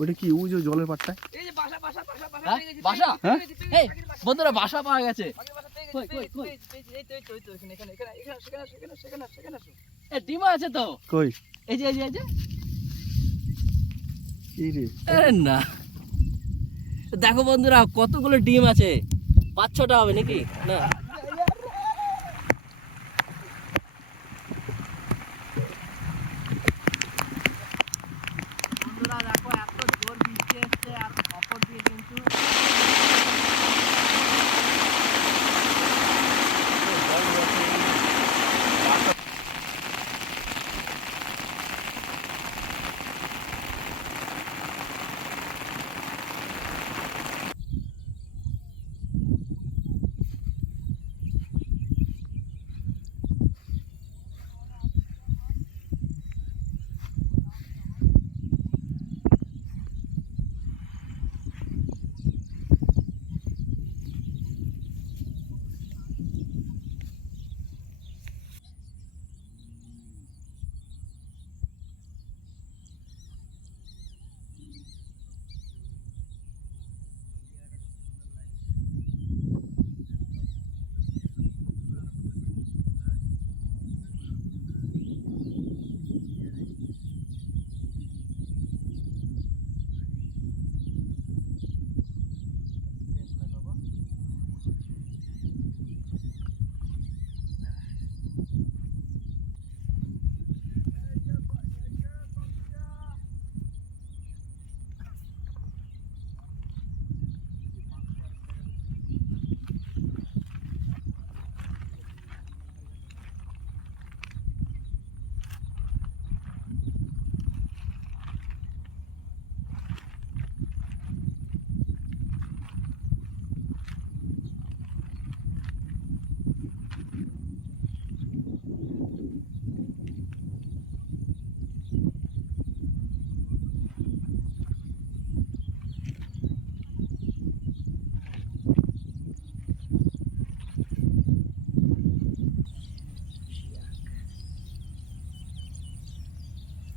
ওটা কি ওই যে জলের পাটটা? এই যে বাসা বাসা বাসা বাসা হ্যাঁ? পেয়ে গেছি, বাসা? হ্যাঁ? এই বন্ধুরা বাসা পাওয়া গেছে। বাকি বাসা পেয়ে কই, গেছি, কই, কই? পেয়েছি, এই তো এখানে এখানে এখানে এখানে সেখানে সেখানে সেখানে সেখানে আসো। এ ডিম আছে তো। কই? এই যে এই যে এই যে। এই রে। আরে না। দেখো বন্ধুরা কতগুলো ডিম আছে। 5-6টা হবে নাকি? না। বন্ধুরা দেখো এত জোর বৃষ্টি এসছে আর অপর দিয়ে কিন্তু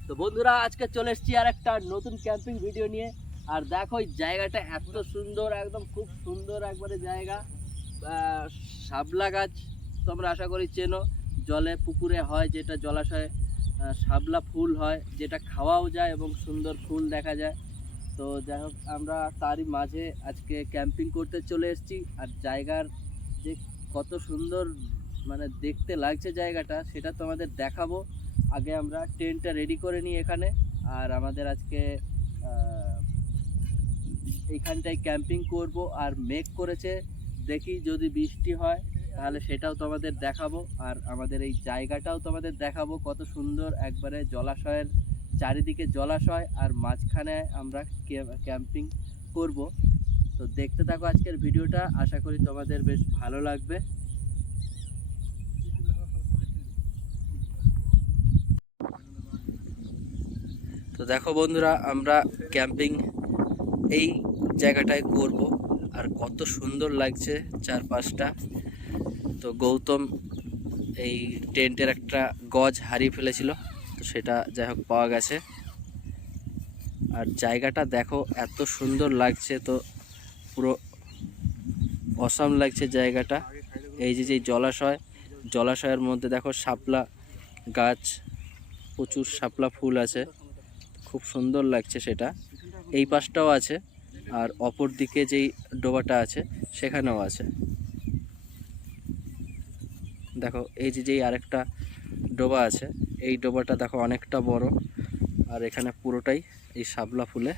তো বন্ধুরা আজকে চলে এসেছি আর একটা নতুন ক্যাম্পিং ভিডিও নিয়ে। আর দেখো এই জায়গাটা এত সুন্দর, একদম খুব সুন্দর একবারে জায়গা। শাপলা গাছ তোমরা আশা করি চেনো, জলে পুকুরে হয় যেটা জলাশয়ে শাপলা ফুল হয়, যেটা খাওয়াও যায় এবং সুন্দর ফুল দেখা যায়। তো যাই হোক আমরা তারই মাঝে আজকে ক্যাম্পিং করতে চলে এসেছি। আর জায়গার যে কত সুন্দর মানে দেখতে লাগছে জায়গাটা সেটা তোমাদের দেখাবো। আগে আমরা টেন্টটা রেডি করে নিই এখানে। আর আমাদের আজকে এইখানটায় ক্যাম্পিং করব আর মেঘ করেছে, দেখি যদি বৃষ্টি হয় তাহলে সেটাও তোমাদের দেখাবো। আর আমাদের এই জায়গাটাও তোমাদের দেখাবো, কত সুন্দর একবারে জলাশয়ের চারিদিকে জলাশয় আর মাঝখানে আমরা ক্যাম্পিং করব। তো দেখতে থাকো আজকের ভিডিওটা, আশা করি তোমাদের বেশ ভালো লাগবে। তো দেখো বন্ধুরা আমরা ক্যাম্পিং এই জায়গাটায় করব আর কত সুন্দর লাগছে চারপাশটা। তো গৌতম এই টেন্টের একটা গজ হারিয়ে ফেলেছিল, তো সেটা যাই হোক পাওয়া গেছে। আর জায়গাটা দেখো এত সুন্দর লাগছে, তো পুরো অসাম লাগছে জায়গাটা। এই যে জলাশয়, জলাশয়ের মধ্যে দেখো শাপলা গাছ, প্রচুর শাপলা ফুল আছে, খুব সুন্দর লাগছে সেটা। এই পাশটাও আছে আর অপর দিকে যেই ডোবাটা আছে সেখানেও আছে। দেখো এই যে যেই আরেকটা ডোবা আছে, এই ডোবাটা দেখো অনেকটা বড়। আর এখানে পুরোটাই এই শাপলা ফুলে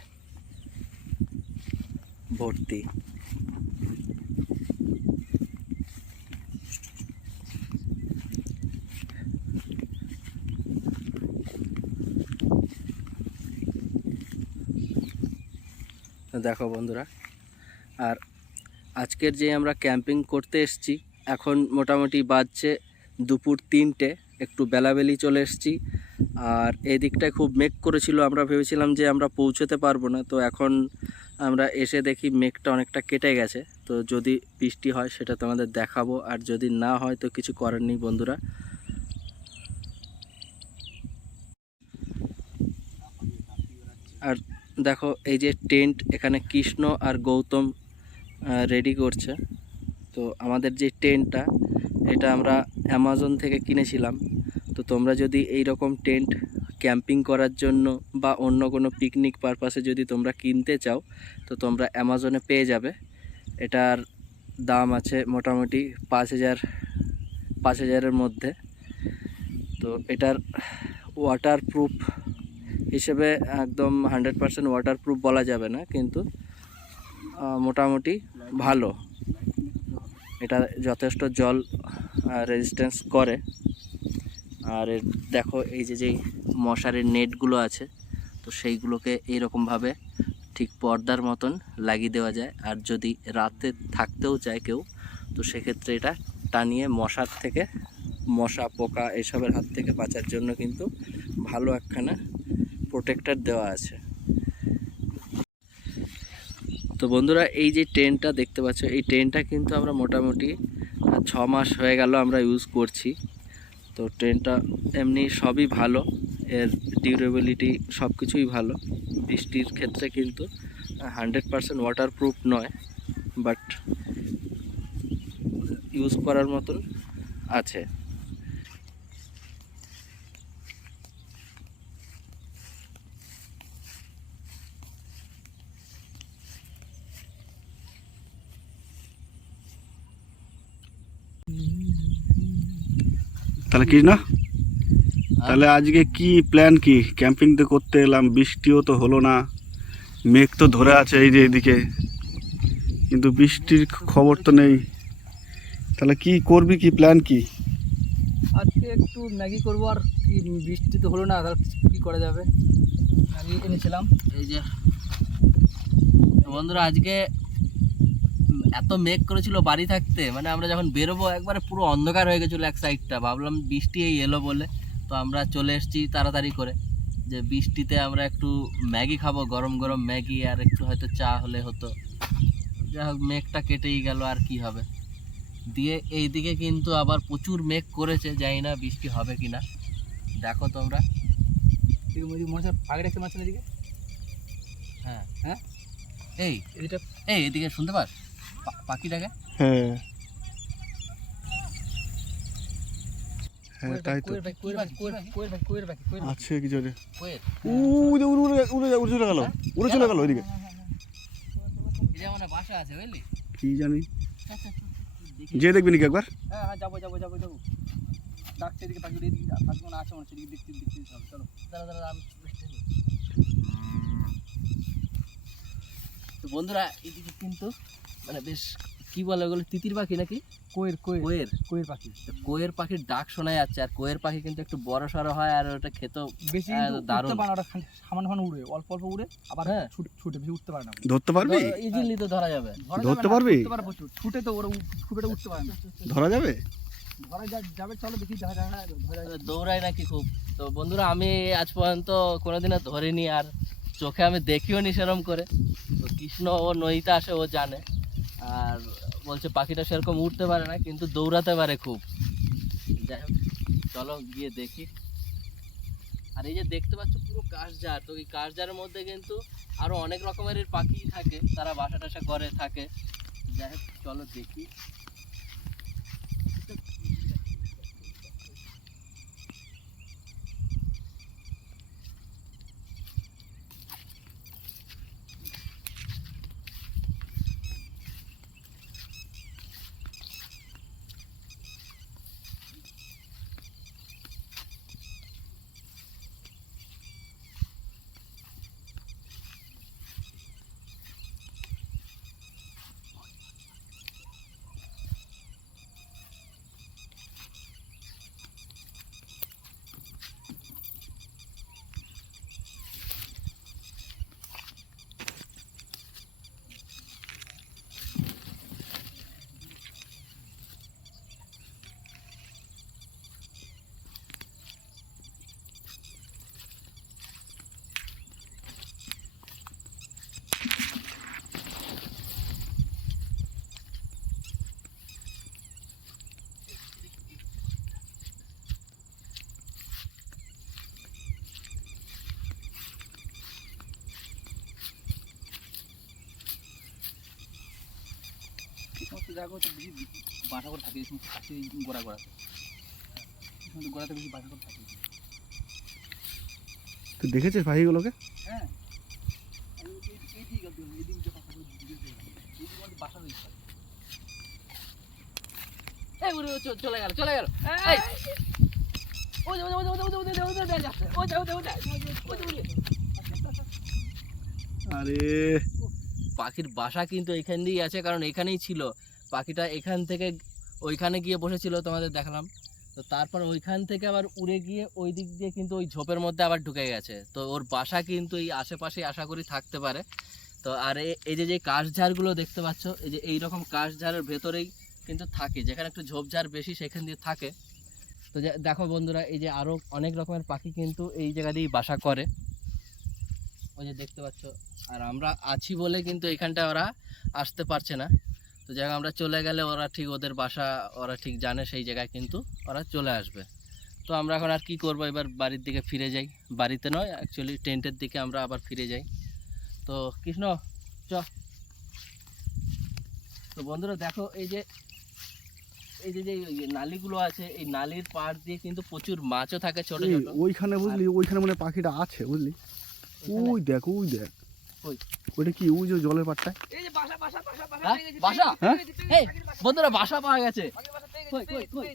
ভর্তি। দেখো বন্ধুরা, আর আজকের যে আমরা ক্যাম্পিং করতে এসেছি এখন মোটামুটি বাজছে দুপুর 3টে, একটু বেলাবেলি চলে এসেছি। আর এই দিকটায় খুব মেঘ করেছিল, আমরা ভেবেছিলাম যে আমরা পৌঁছতে পারবো না। তো এখন আমরা এসে দেখি মেঘটা অনেকটা কেটে গেছে। তো যদি বৃষ্টি হয় সেটা তোমাদের দেখাবো, আর যদি না হয় তো কিছু করার নেই বন্ধুরা। আর দেখো এই যে টেন্ট এখানে কৃষ্ণ আর গৌতম রেডি করছে। তো আমাদের যে টেন্টটা এটা আমরা অ্যামাজন থেকে কিনেছিলাম। তো তোমরা যদি এই রকম টেন্ট ক্যাম্পিং করার জন্য বা অন্য কোনো পিকনিক পারপাসে যদি তোমরা কিনতে চাও তো তোমরা অ্যামাজনে পেয়ে যাবে। এটার দাম আছে মোটামুটি 5,000-5,000-এর মধ্যে। তো এটার ওয়াটারপ্রুফ হিসেবে একদম 100% ওয়াটারপ্রুফ বলা যাবে না, কিন্তু মোটামুটি ভালো। এটা যথেষ্ট জল রেজিস্ট্যান্স করে। আর দেখো এই যে যেই মশারির নেটগুলো আছে তো সেইগুলোকে এইরকমভাবে ঠিক পর্দার মতন লাগিয়ে দেওয়া যায়। আর যদি রাতে থাকতেও চায় কেউ তো সেক্ষেত্রে এটা টানিয়ে মশার থেকে, মশা পোকা এসবের হাত থেকে বাঁচার জন্য কিন্তু ভালো একখানা প্রোটেক্টর দেওয়া আছে। তো বন্ধুরা এই যে টেন্টটা দেখতে পাচ্ছ, এই টেন্টটা কিন্তু আমরা মোটামুটি 6 মাস হয়ে গেল আমরা ইউজ করছি। তো ট্রেনটা এমনি সবই ভালো, এর ডিউরেবিলিটি সব কিছুই ভালো। বৃষ্টির ক্ষেত্রে কিন্তু 100% ওয়াটারপ্রুফ নয়, বাট ইউজ করার মতন আছে। তাহলে কি না, তাহলে আজকে কি প্ল্যান, কি ক্যাম্পিং তো করতে এলাম, বৃষ্টিও তো হলো না, মেঘ তো ধরে আছে এই যে এদিকে, কিন্তু বৃষ্টির খবর তো নেই। তাহলে কি করবি, কি প্ল্যান কি? আজকে একটু ম্যাগি করবো, আর কি বৃষ্টি তো হলো না, তাহলে কি করা যাবে, ম্যাগি এনেছিলাম। এই যে বন্ধুরা আজকে এত মেঘ করেছিল বাড়ি থাকতে, মানে আমরা যখন বেরোবো একবারে পুরো অন্ধকার হয়ে গেছিলো এক সাইডটা। ভাবলাম বৃষ্টি এই এলো বলে, তো আমরা চলে এসেছি তাড়াতাড়ি করে, যে বৃষ্টিতে আমরা একটু ম্যাগি খাবো, গরম গরম ম্যাগি আর একটু হয়তো চা হলে হতো। যাই হোক মেঘটা কেটেই গেল, আর কি হবে। দিয়ে এইদিকে কিন্তু আবার প্রচুর মেঘ করেছে, জানি না বৃষ্টি হবে কিনা। দেখো তোমরা মনে হচ্ছে পাখিটা একটু মাঝখানে দিকে। হ্যাঁ হ্যাঁ এই এইটা এদিকে শুনতে পাস পাখিটাকে? হ্যাঁ হ্যাঁ তাই তো আছে কিছু, কোয়েল উড়ে চলে গেল, উড়ে চলে গেল ওইদিকে, এটা মানে বাসা আছে বুঝলি? কি জানি, যে দেখবি নাকি একবার? হ্যাঁ হ্যাঁ যাবো যাবো যাবো যাবো, ডাকছে এদিকে, পাখি এদিকে পাখি মনে আছে, মনে হচ্ছে এদিকে দেখতে দেখতে হবে। চলো দাঁড়া দাঁড়া আমি তো বন্ধুরা এদিকে কিন্তু মানে বেশ কি বলে ওগুলো, তিতির পাখি নাকি? কোয়ের কোয়ের কোয়ের কোয়ের পাখি, কোয়ের পাখির ডাক শোনা যাচ্ছে। আর কোয়ের পাখি কিন্তু একটু বড় সড়ো হয়, আর ওটা খেতেও বেশি দারুণ। উঠতে পারে না, ওটা সামান্য সামান্য উড়ে, অল্প অল্প উড়ে, আবার হ্যাঁ ছুটে, বেশি উঠতে পারে না। ধরতে পারবি? ইজিলি তো ধরা যাবে। ধরতে পারবি? উঠতে পারে প্রচুর, ছুটে তো ওরা খুব একটা উঠতে পারে না। ধরা যাবে? ধরা যাবে, চলো দেখি দেখা যায়, ধরা যাবে। দৌড়ায় নাকি খুব। তো বন্ধুরা আমি আজ পর্যন্ত কোনোদিনও ধরিনি, আর চোখে আমি দেখিও নি সেরকম করে। তো কৃষ্ণ ও নদীতে আসে, ও জানে। আর বলছে পাখিটা সেরকম উঠতে পারে না, কিন্তু দৌড়াতে পারে খুব। যাই হোক চলো গিয়ে দেখি। আর এই যে দেখতে পাচ্ছ পুরো কাশঝাড়, তো এই কাশঝাড়ের মধ্যে কিন্তু আরো অনেক রকমের পাখি থাকে, তারা বাসা টাসা করে থাকে। যাই হোক চলো দেখি। দেখো তো বেশি বাসা করে থাকে এই সমস্ত পাখি গোড়া গোড়াতে, গোড়াতে বেশি বাসা করে থাকে। তুই দেখেছিস পাখিগুলোকে? হ্যাঁ, এই দিকে যে পাখাগুলো বাসা রয়েছে। এই উড়ে চলে গেল চলে গেল। এই ওই ওই ওই ওই ওই ওই ওই ওই আরে পাখির বাসা কিন্তু এখান দিয়েই আছে, কারণ এখানেই ছিল পাখিটা। এখান থেকে ওইখানে গিয়ে বসেছিল, তোমাদের দেখালাম। তো তারপর ওইখান থেকে আবার উড়ে গিয়ে ওই দিক দিয়ে কিন্তু ওই ঝোপের মধ্যে আবার ঢুকে গেছে। তো ওর বাসা কিন্তু এই আশেপাশে আশা করি থাকতে পারে। তো আর এই যে কাশঝাড়গুলো দেখতে পাচ্ছ, এই যে এইরকম কাশঝাড়ের ভেতরেই কিন্তু থাকে, যেখানে একটু ঝোপঝাড় বেশি সেখান দিয়ে থাকে। তো দেখো বন্ধুরা, এই যে আরও অনেক রকমের পাখি কিন্তু এই জায়গা দিয়েই বাসা করে, ওই যে দেখতে পাচ্ছ। আর আমরা আছি বলে কিন্তু এখানটা ওরা আসতে পারছে না। তো জায়গা আমরা চলে গেলে ওরা ঠিক ওদের বাসা ওরা ঠিক জানে, সেই জায়গায় কিন্তু ওরা চলে আসবে। তো আমরা এখন আর কি করব, এবার বাড়ির দিকে ফিরে যাই। বাড়িতে নয়, অ্যাকচুয়ালি টেন্টের দিকে আমরা আবার ফিরে যাই। তো কৃষ্ণ চ। তো বন্ধুরা দেখো, এই যে নালীগুলো আছে, এই নালীর পাড় দিয়ে কিন্তু প্রচুর মাছও থাকে ছোট এই ছোট। ওইখানে বুঝলি, ওইখানে মানে পাখিটা আছে বুঝলি। ওই দেখ ওই দেখ, ওই ওইটা কি ওই যে জলের পাড়টায়? এই যে বাসা বাসা বাসা বাসা হ্যাঁ? পেয়ে গেছি, বাসা? হ্যাঁ? এই বন্ধুরা, বাসা পাওয়া গেছে। বাসা বাসা পেয়ে কই, গেছি, কই, কই?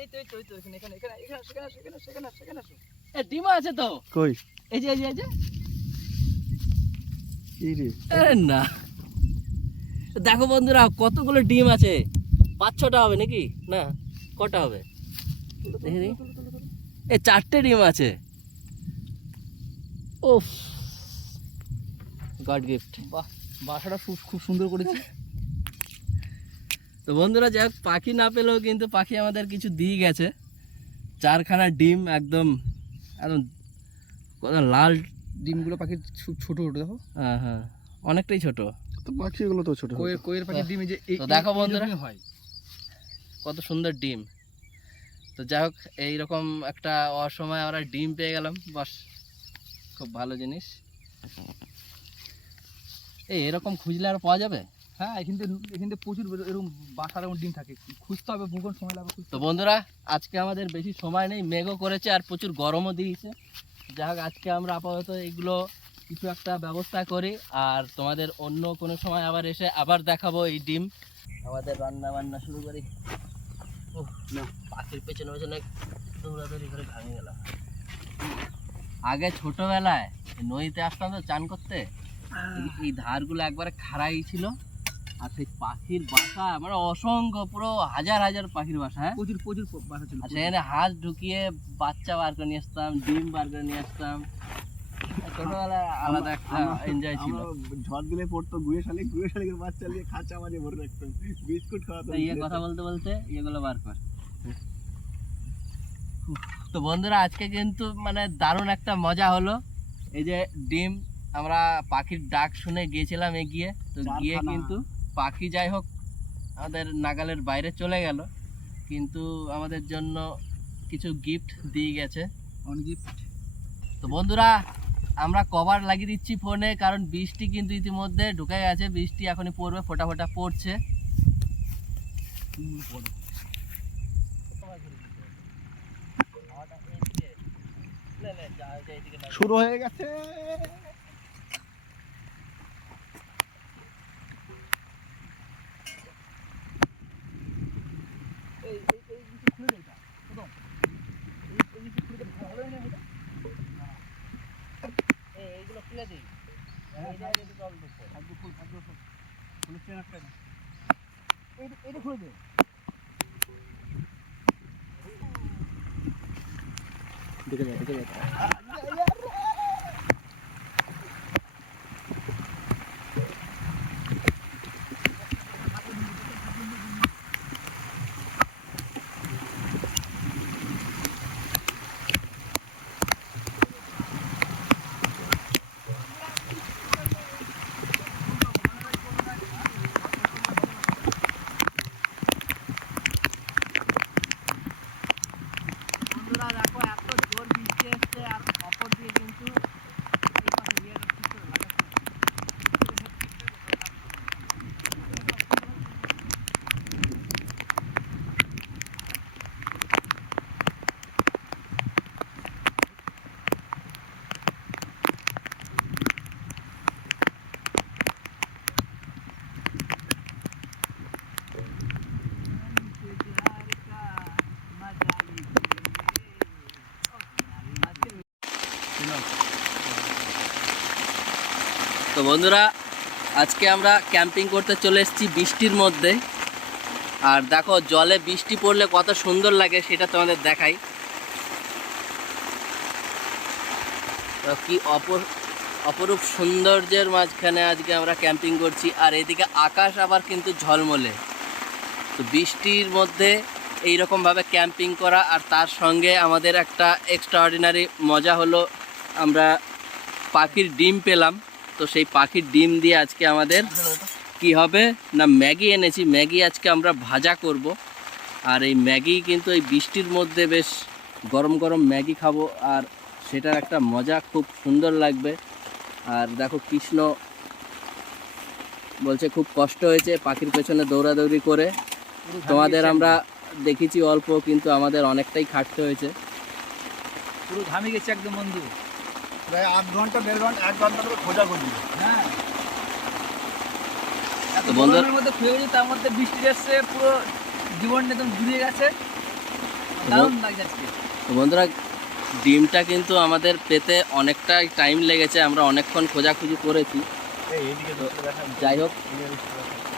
এই তো এখানে এখানে এখানে এখানে সেখানে সেখানে সেখানে সেখানে এ ডিমা আছে তো, কই এই যে এই যে এই যে। এই রে, আরে না, দেখো বন্ধুরা কতগুলো ডিম আছে। 5-6টা হবে নাকি? না, কটা হবে দেখি দেখি। এই 4টে ডিম আছে। ওফ, গড গিফট। বাহ, বাসাটা খুব সুন্দর করেছে। তো বন্ধুরা, যাই হোক, পাখি না পেলেও কিন্তু পাখি আমাদের কিছু দিয়ে গেছে। 4খানা ডিম, একদম একদম কত লাল ডিমগুলো পাখির খুব ছোট ছোট, দেখো। হ্যাঁ হ্যাঁ, অনেকটাই ছোট। তো পাখিগুলো তো ছোট ছোট। কোয়ের পাখির ডিম এই যে তো দেখো বন্ধুরা, হয়। কত সুন্দর ডিম। তো যাই হোক, এইরকম একটা অসময়ে আমরা ডিম পেয়ে গেলাম, বাস খুব ভালো জিনিস। এরকম খুঁজলে আর পাওয়া যাবে। হ্যাঁ, এখানে প্রচুর এরকম বাসার এরকম ডিম থাকে, খুঁজতে হবে, বহুক্ষণ সময় লাগবে খুঁজতে। তো বন্ধুরা, আজকে আমাদের বেশি সময় নেই, মেঘও করেছে আর প্রচুর গরমও দিয়েছে। যাই হোক, আজকে আমরা আপাতত এগুলো কিছু একটা ব্যবস্থা করি, আর তোমাদের অন্য কোনো সময় আবার এসে আবার দেখাবো এই ডিম। আমাদের রান্না বান্না শুরু করি। ওহ, না, পাখির পেছনে পেছনে দৌড়াদৌড়ি করে ভাঙে গেলাম। আগে ছোটবেলায় নদীতে আসতাম তো চান করতে, এই ধারগুলো একবারে খাড়াই ছিল, আর সেই পাখির বাসা মানে অসংখ্য, পুরো হাজার হাজার পাখির বাসা। হ্যাঁ, প্রচুর প্রচুর বাসা ছিল। আর সেখানে হাত ঢুকিয়ে বাচ্চা বার করে নিয়ে আসতাম, ডিম বার করে নিয়ে আসতাম। ছোটবেলায় আলাদা একটা এনজয় ছিল। ঝড় দিলে পড়তো গুয়ে শালিকের বাচ্চা নিয়ে খাঁচা মাঝে ভরে রাখতাম, বিস্কুট খাওয়াতাম। ইয়ে কথা বলতে বলতে ইয়েগুলো বার কর। তো বন্ধুরা, আজকে কিন্তু মানে দারুণ একটা মজা হলো। এই যে ডিম, আমরা পাখির ডাক শুনে গিয়েছিলাম এগিয়ে, তো গিয়ে কিন্তু পাখি যাই হোক আমাদের নাগালের বাইরে চলে গেল, কিন্তু আমাদের জন্য কিছু গিফট দিয়ে গেছে। তো বন্ধুরা, আমরা কভার লাগিয়ে দিচ্ছি ফোনে, কারণ বৃষ্টি কিন্তু ইতিমধ্যে ঢুকে গেছে। বৃষ্টি এখনই পড়বে, ফোঁটা ফোঁটা পড়ছে। শুরু হয়ে গেছে। এইগুলো খুলে দিই, জল ঢুকবে। এটা খুলে দে। দেখে যায়। বন্ধুরা দেখো, এত জোর বৃষ্টি এসছে, আর অপর দিকে তো বন্ধুরা, আজকে আমরা ক্যাম্পিং করতে চলে এসেছি বৃষ্টির মধ্যে। আর দেখো জলে বৃষ্টি পড়লে কত সুন্দর লাগে সেটা তোমাদের দেখাই। তো কি অপরূপ সৌন্দর্যের মাঝখানে আজকে আমরা ক্যাম্পিং করছি। আর এদিকে আকাশ আবার কিন্তু ঝলমলে। তো বৃষ্টির মধ্যে এইরকমভাবে ক্যাম্পিং করা, আর তার সঙ্গে আমাদের একটা এক্সট্রাঅর্ডিনারি মজা হলো, আমরা পাখির ডিম পেলাম। তো সেই পাখির ডিম দিয়ে আজকে আমাদের কি হবে না, ম্যাগি এনেছি। ম্যাগি আজকে আমরা ভাজা করব। আর এই ম্যাগি কিন্তু এই বৃষ্টির মধ্যে বেশ গরম গরম ম্যাগি খাবো, আর সেটার একটা মজা খুব সুন্দর লাগবে। আর দেখো কৃষ্ণ বলছে খুব কষ্ট হয়েছে পাখির পেছনে দৌড়াদৌড়ি করে। তোমাদের আমরা দেখেছি অল্প, কিন্তু আমাদের অনেকটাই খাটতে হয়েছে। পুরো ঘামে গেছে একদম বন্ধু। প্রায় 8 ঘন্টা 1.5 ঘন্টা 1 ঘন্টা ধরে খোঁজা করবি। হ্যাঁ, এত তো বন্ধুরা- গরমের মধ্যে খুঁজে গেছি, তার মধ্যে বৃষ্টি এসছে, পুরো জীবনটা একদম জুড়িয়ে গেছে। দারুণ লাগছে আজকে। তো বন্ধুরা, ডিমটা কিন্তু আমাদের পেতে অনেকটাই টাইম লেগেছে, আমরা অনেকক্ষণ খোঁজাখুঁজি করেছি। তো যাই হোক,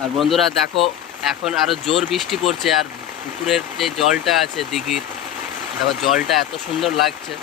আর বন্ধুরা দেখো এখন আরো জোর বৃষ্টি পড়ছে, আর পুকুরের যে জলটা আছে দিঘির, দেখো জলটা এত সুন্দর লাগছে।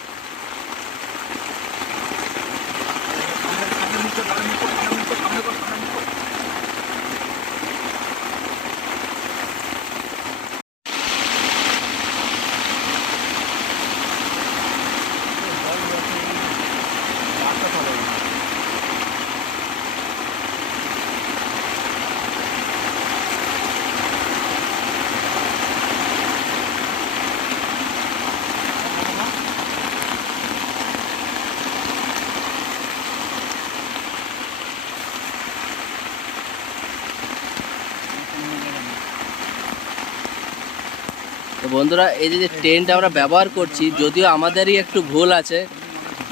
তো বন্ধুরা, এই যে টেন্ট আমরা ব্যবহার করছি, যদিও আমাদেরই একটু ভুল আছে,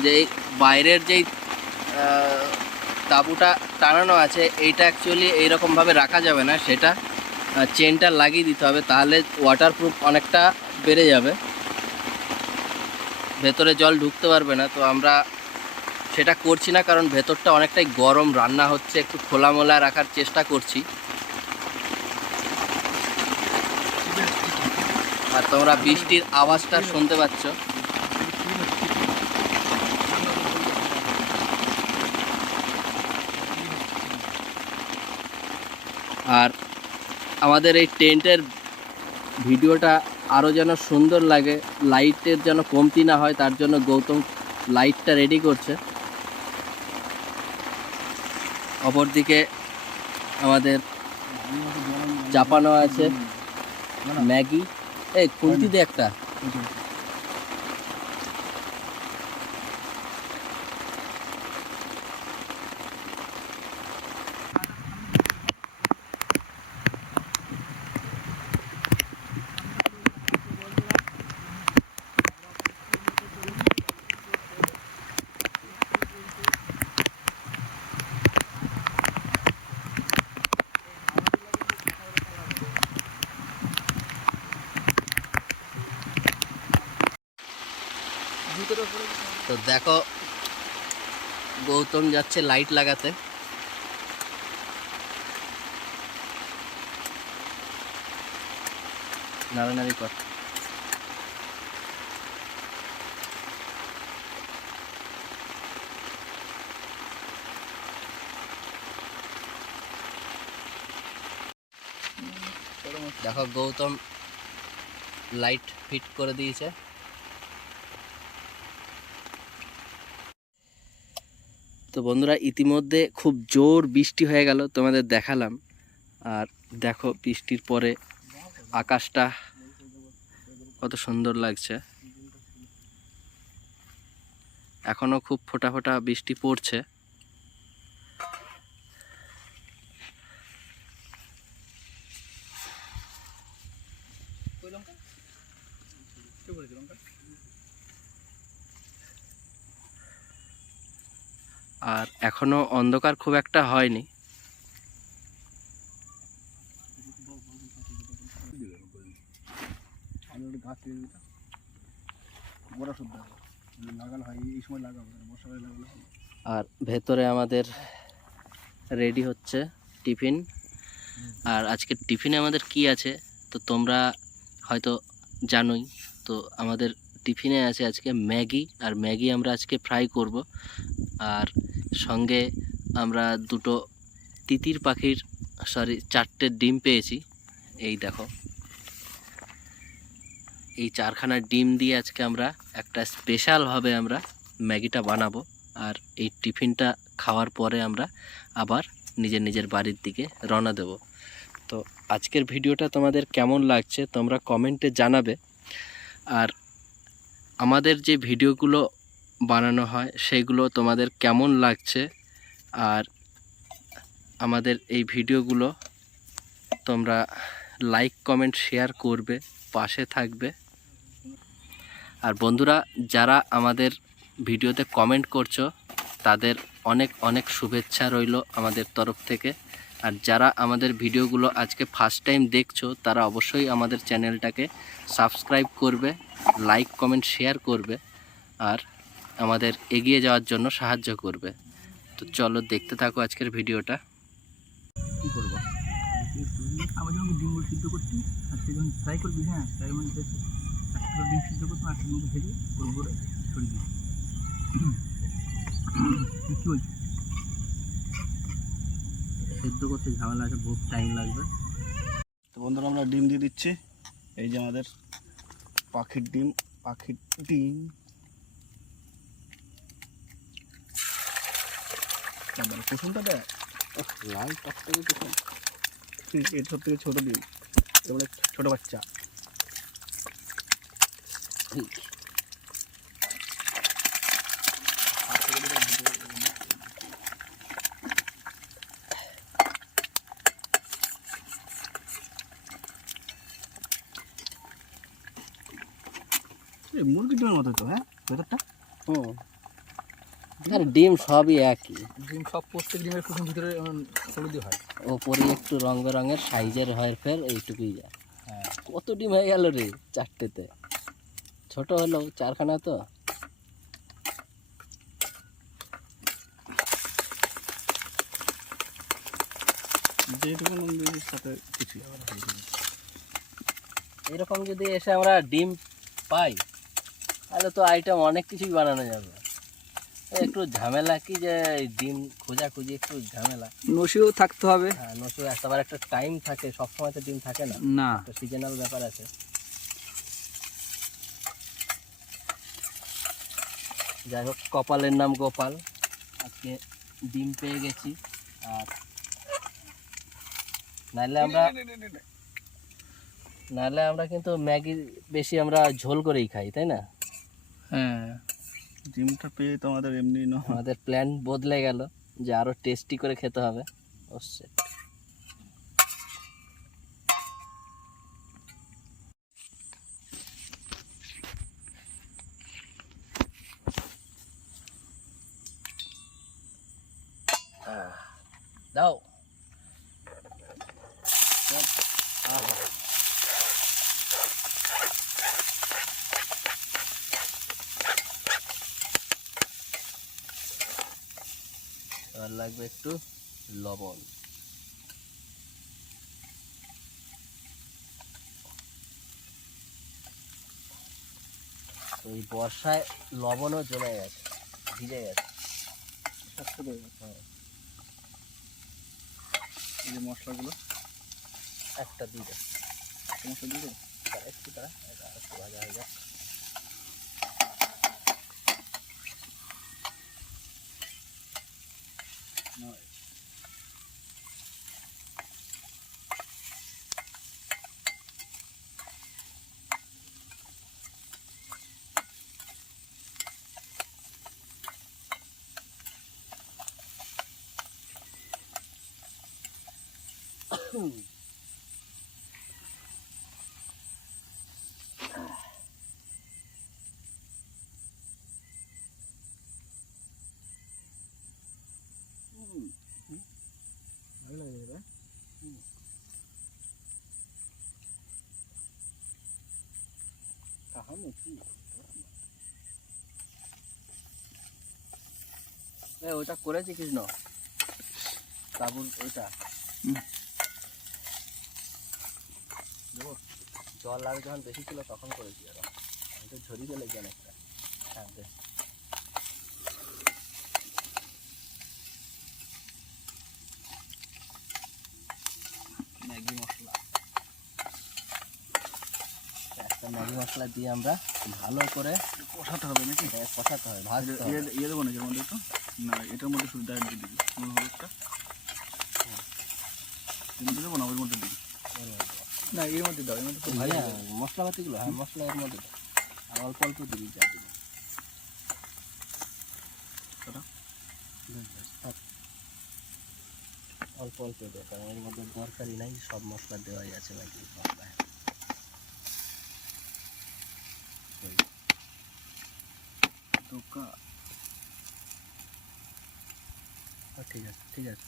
যে এই বাইরের যেই তাঁবুটা টানানো আছে এইটা অ্যাকচুয়ালি এইরকমভাবে রাখা যাবে না, সেটা চেনটা লাগিয়ে দিতে হবে, তাহলে ওয়াটারপ্রুফ অনেকটা বেড়ে যাবে, ভেতরে জল ঢুকতে পারবে না। তো আমরা সেটা করছি না, কারণ ভেতরটা অনেকটাই গরম, রান্না হচ্ছে, একটু খোলামোলা রাখার চেষ্টা করছি। আর তোমরা বৃষ্টির আওয়াজটা শুনতে পাচ্ছ। আর আমাদের এই টেন্টের ভিডিওটা আরও যেন সুন্দর লাগে, লাইটের যেন কমতি না হয়, তার জন্য গৌতম লাইটটা রেডি করছে। অপরদিকে আমাদের চাপানো আছে ম্যাগি। এই খুন্তি দে একটা। তো দেখো গৌতম যাচ্ছে লাইট লাগাতে। নাড়ানাড়ি কর। দেখো গৌতম লাইট ফিট করে দিয়েছে। তো বন্ধুরা, ইতিমধ্যে খুব জোর বৃষ্টি হয়ে গেল, তোমাদের দেখালাম। আর দেখো বৃষ্টির পরে আকাশটা কত সুন্দর লাগছে। এখনো খুব ফোঁটা ফোঁটা বৃষ্টি পড়ছে। আর এখনো অন্ধকার খুব একটা হয়নি। আর ভেতরে আমাদের রেডি হচ্ছে টিফিন। আর আজকে টিফিনে আমাদের কি আছে তো তোমরা হয়তো জানোই। তো আমাদের টিফিনে আছে আজকে ম্যাগি, আর ম্যাগি আমরা আজকে ফ্রাই করব। আর সঙ্গে আমরা দুটো তিতির পাখির চারটে ডিম পেয়েছি। এই দেখো, এই 4খানা ডিম দিয়ে আজকে আমরা একটা স্পেশালভাবে আমরা ম্যাগিটা বানাবো। আর এই টিফিনটা খাওয়ার পরে আমরা আবার নিজের নিজের বাড়ির দিকে রওনা দেব। তো আজকের ভিডিওটা তোমাদের কেমন লাগছে তোমরা কমেন্টে জানাবে। আর আমাদের যে ভিডিওগুলো বানানো হয় সেগুলো তোমাদের কেমন লাগছে, আর আমাদের এই ভিডিওগুলো তোমরা লাইক কমেন্ট শেয়ার করবে, পাশে থাকবে। আর বন্ধুরা, যারা আমাদের ভিডিওতে কমেন্ট করছো তাদের অনেক অনেক শুভেচ্ছা রইল আমাদের তরফ থেকে। আর যারা আমাদের ভিডিওগুলো আজকে ফার্স্ট টাইম দেখছো তারা অবশ্যই আমাদের চ্যানেলটাকে সাবস্ক্রাইব করবে, লাইক কমেন্ট শেয়ার করবে, আর আমাদের এগিয়ে যাওয়ার জন্য সাহায্য করবে। তো চলো দেখতে থাকো আজকের ভিডিওটা। কি করব? আমি যখন ডিমগুলো সিদ্ধ করছি আর সে যখন ফ্রাই করবি, হ্যাঁ তার মধ্যে একটা ডিম সিদ্ধ করতাম, আর তার মধ্যে ভেজে ওর উপরে ছড়িয়ে দিই। কী বলছি? সিদ্ধ করতে ঝামেলা আছে, বহুত টাইম লাগবে। তো বন্ধুরা আমরা ডিম দিয়ে দিচ্ছি। এই যে আমাদের পাখির ডিম, পাখির ডিম। কুসুমটা দেয় লাল টকটকে কুসুম। এর সব থেকে ছোটো ডিম, মানে ছোটো বাচ্চা। মুরগির ডিমের মতো তো, হ্যাঁ ভেতরটা। আর ডিম সবই একই, ডিম সব প্রত্যেক ডিমের কুসুম ভিতরে হলুদি হয়। ওপরে একটু রং বেরঙের সাইজের হয়, ফের এইটুকুই যায়। হ্যাঁ, কত ডিম হয়ে গেল রে 4টেতে? ছোট হলো 4খানা তো। যেটুকু মুরগির সাথে কিছু এরকম যদি এসে আমরা ডিম পাই তাহলে তো আইটেম অনেক কিছুই বানানো যাবে। একটু ঝামেলা কি যে ডিম খোঁজাখুঁজি একটু ঝামেলা। নসিও থাকতে হবে। হ্যাঁ, নসু একবার একটা টাইম থাকে, সবসময় তো ডিম থাকে না, না, একটা সিজনাল ব্যাপার আছে। যাই হোক, কপালের নাম গোপাল, আজকে ডিম পেয়ে গেছি। আর নাহলে আমরা কিন্তু ম্যাগি বেশি আমরা ঝোল করেই খাই, তাই না? হ্যাঁ, ডিমটা পেয়ে তো আমাদের এমনি নয়, আমাদের প্ল্যান বদলে গেল যে আরো টেস্টি করে খেতে হবে। অবশ্যই। দাও। আর লাগবে একটু লবণ। তো এই বর্ষায় লবণও জমে গেছে, ভিজে গেছে। এই যে মশলাগুলো একটা দুটো মশলা দিলে একটু তারা একটু ভাজা হয়ে যাক। ওটা করেছি কৃষ্ণ। সাবুন ওইটা হুম। দেবো জল আর যখন বেশি ছিল তখন করেছি আরো আমি তো ঝরিয়ে গেলে অনেকটা হ্যাঁ দে ম্যাগি মশলা একটা ম্যাগি মশলা দিয়ে আমরা ভালো করে কষাতে হবে নাকি? কষাতে হয় ভাজতে হবে ইয়ে দেবো নাকি এর মধ্যে একটু? না, এটার মধ্যে শুধু ডাইরেক্ট দিয়ে দিবি নুন হলুদটা। এর মধ্যে দেবো না ওর মধ্যে দিবি? না, এর মধ্যে দাও, এর মধ্যে খুব ভালো হ্যাঁ মশলাপাতিগুলো হ্যাঁ মশলা এর মধ্যে দাও আর অল্প অল্প দিবি যা দিবি কটা? থাক। অল্প অল্প দে কারণ এর মধ্যে দরকারি নাই সব মশলা দেওয়াই আছে ম্যাগি মশলা ধোকা। ঠিক আছে ঠিক আছে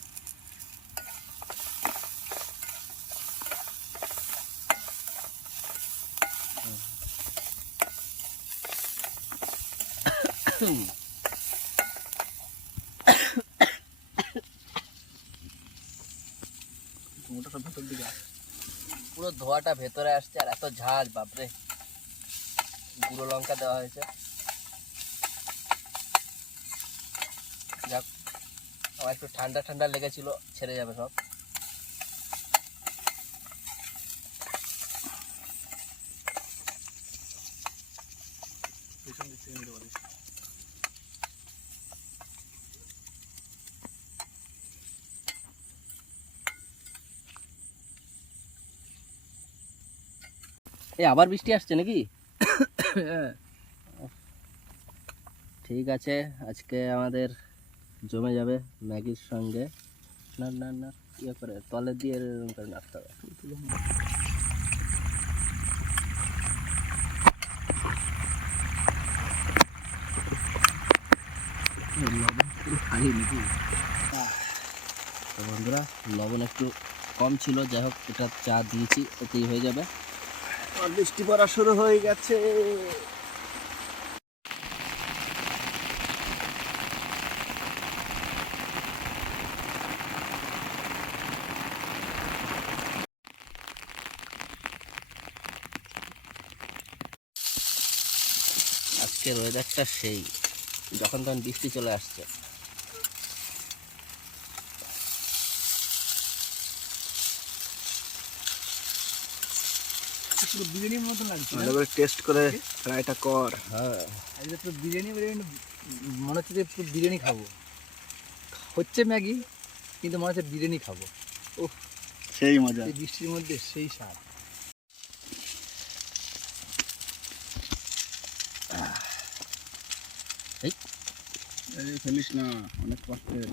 ওটা সব ভেতর দিকে আসে। পুরো ধোয়াটা ভেতরে আসছে আর এত ঝাঁজ বাপরে গুঁড়ো লঙ্কা দেওয়া হয়েছে যাক আমার একটু ঠান্ডা ঠান্ডা লেগেছিল ছেড়ে যাবে সব পেছন দিক থেকে নিতে পারিস। এই আবার বৃষ্টি আসছে নাকি হ্যাঁ, ঠিক আছে আজকে আমাদের জমে যাবে ম্যাগির সঙ্গে না না না ইয়ে করে তলে দিয়ে এরকম করে নাড়তে হবে খালি নাকি? তো বন্ধুরা লবণ একটু কম ছিল যাই হোক এটা চা দিয়েছি এতেই হয়ে যাবে আর বৃষ্টি পড়া শুরু হয়ে গেছে। আজকের ওয়েদারটা সেই যখন তখন বৃষ্টি চলে আসছে পুরো বিরিয়ানির মতন লাগছে না? ভালো করে টেস্ট করে ফ্রাইটা কর। হ্যাঁ আজকে পুরো বিরিয়ানি বিরিয়ানি মনে হচ্ছে যে পুরো বিরিয়ানি খাবো। হচ্ছে ম্যাগি কিন্তু মনে হচ্ছে বিরিয়ানি খাবো। সেই মজা। এই বৃষ্টির মধ্যে সেই স্বাদ। এই ফেলিস না, অনেক কষ্টের।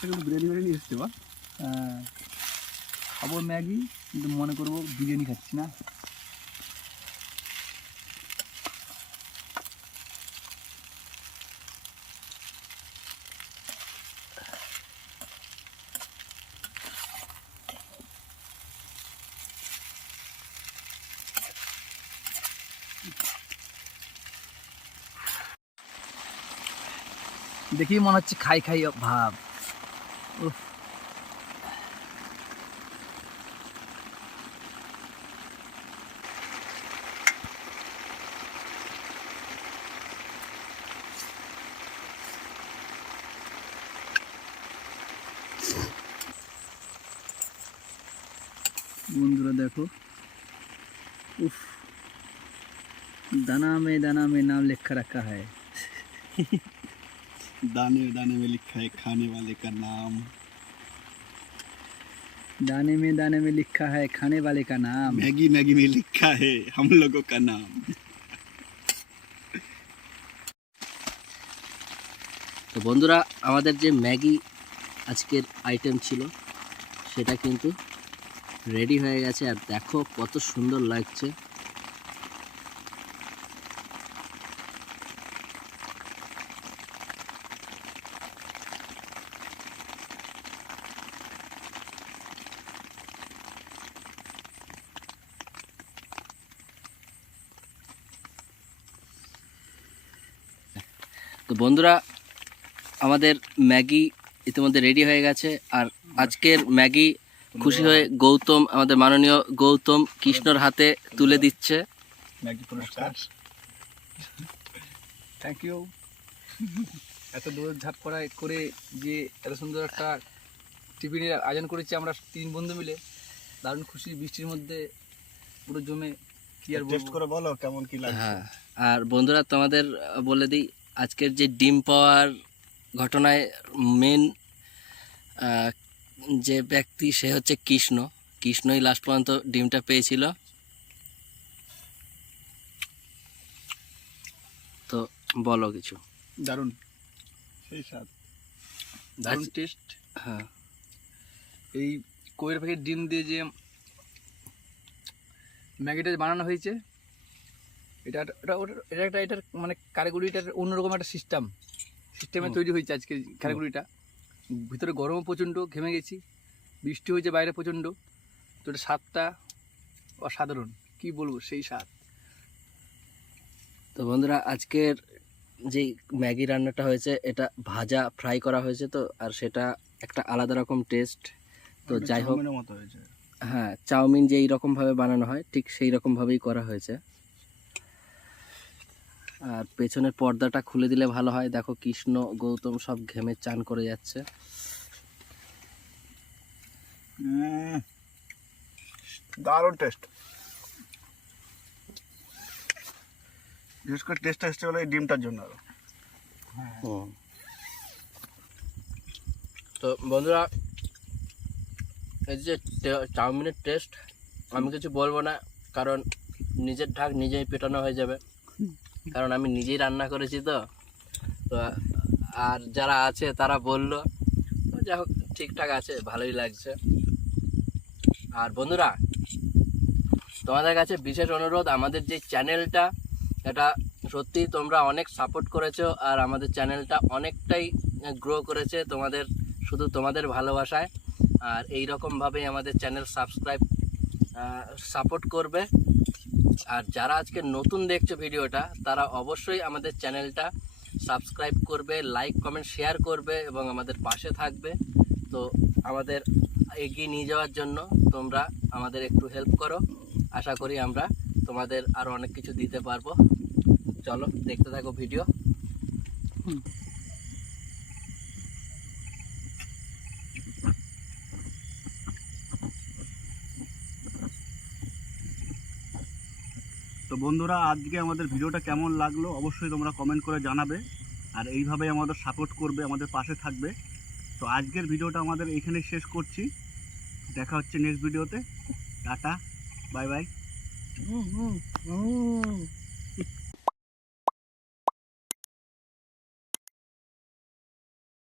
কিন্তু বিরিয়ানি বিরিয়ানি এসছে বা খাবো ম্যাগি কিন্তু মনে করবো বিরিয়ানি খাচ্ছি না। দেখি মনে হচ্ছে খাই খাই ভাব। উফ, বন্ধুরা দেখো, उफ, दाना में नाम लिखा रखा है। दाने दाने में लिखा है खाने वाले का नाम। दाने में लिखा है खाने वाले का नाम। मैगी मैगी में लिखा है हम लोगों का नाम। তো বন্ধুরা আমাদের যে ম্যাগি আজকের আইটেম ছিল সেটা কিন্তু রেডি হয়ে গেছে আর দেখো কত সুন্দর লাগছে। তো বন্ধুরা, আমাদের ম্যাগি ইতিমধ্যে রেডি হয়ে গেছে। আর আজকের ম্যাগি খুশি হয়ে গৌতম, আমাদের মাননীয় গৌতম কৃষ্ণর হাতে তুলে দিচ্ছে। ম্যাগি পুরস্কার। Thank you. এত দৌড় ঝাঁপ করে যে এত সুন্দর একটা টিফিনের আয়োজন করেছি আমরা 3 বন্ধু মিলে, দারুণ খুশি। বৃষ্টির মধ্যে পুরো জমে কি আর টেস্ট বলবো। করে বলো কেমন কি লাগছে। হ্যাঁ, আর বন্ধুরা তোমাদের বলে দিই, আজকের যে ডিম পাওয়ার ঘটনায় মেন যে ব্যক্তি সে হচ্ছে কৃষ্ণ। কৃষ্ণই লাস্ট পর্যন্ত ডিমটা পেয়েছিল। তো বলো কিছু। দারুণ, সেই স্বাদ। দারুণ টেস্ট। হ্যাঁ, এই কোয়ের প্যাকেট ডিম দিয়ে যে ম্যাগিটা বানানো হয়েছে, এটা এটার মানে কারিগরিটার অন্যরকম একটা সিস্টেমে তৈরি হয়েছে আজকে কারিগরিটা। ভিতরে গরমও প্রচণ্ড, ঘেমে গেছি, বৃষ্টি হয়েছে বাইরে প্রচণ্ড। তো এটা স্বাদটা অসাধারণ, কি বলবো, সেই স্বাদ। তো বন্ধুরা, আজকের যে ম্যাগি রান্নাটা হয়েছে এটা ভাজা ফ্রাই করা হয়েছে, তো আর সেটা একটা আলাদা রকম টেস্ট। তো যাই হোক, চাউমিনের মতো হয়েছে। হ্যাঁ, চাউমিন যেই রকমভাবে বানানো হয় ঠিক সেই রকমভাবেই করা হয়েছে। আর পেছনের পর্দাটা খুলে দিলে ভালো হয়। দেখো, কৃষ্ণ গৌতম সব ঘেমে চান করে যাচ্ছে। দারুণ টেস্ট। বিশেষ করে টেস্টটা এসছে হলো এই ডিমটার জন্য আরো। তো বন্ধুরা, এই যে চাউমিনের টেস্ট আমি কিছু বলবো না, কারণ নিজের ঢাক নিজেই পেটানো হয়ে যাবে, কারণ আমি নিজেই রান্না করেছি। তো তো আর যারা আছে তারা বললো, তো যাই হোক ঠিকঠাক আছে, ভালোই লাগছে। আর বন্ধুরা, তোমাদের কাছে বিশেষ অনুরোধ, আমাদের যে চ্যানেলটা, এটা সত্যি তোমরা অনেক সাপোর্ট করেছো, আর আমাদের চ্যানেলটা অনেকটাই গ্রো করেছে শুধু তোমাদের ভালোবাসায়। আর এই রকমভাবেই আমাদের চ্যানেল সাপোর্ট করবে। আর যারা আজকে নতুন দেখছো ভিডিওটা, তারা অবশ্যই আমাদের চ্যানেলটা সাবস্ক্রাইব করবে, লাইক কমেন্ট শেয়ার করবে এবং আমাদের পাশে থাকবে। তো আমাদের এগিয়ে নিয়ে যাওয়ার জন্য তোমরা আমাদের একটু হেল্প করো। আশা করি আমরা তোমাদের আরও অনেক কিছু দিতে পারবো। চলো দেখতে থাকো ভিডিও। তো বন্ধুরা, আজকে আমাদের ভিডিওটা কেমন লাগলো অবশ্যই তোমরা কমেন্ট করে জানাবে। আর এইভাবে আমাদের সাপোর্ট করবে, আমাদের পাশে থাকবে। তো আজকের ভিডিওটা আমাদের এখানেই শেষ করছি। দেখা হচ্ছে নেক্সট ভিডিওতে। Tata, bye bye.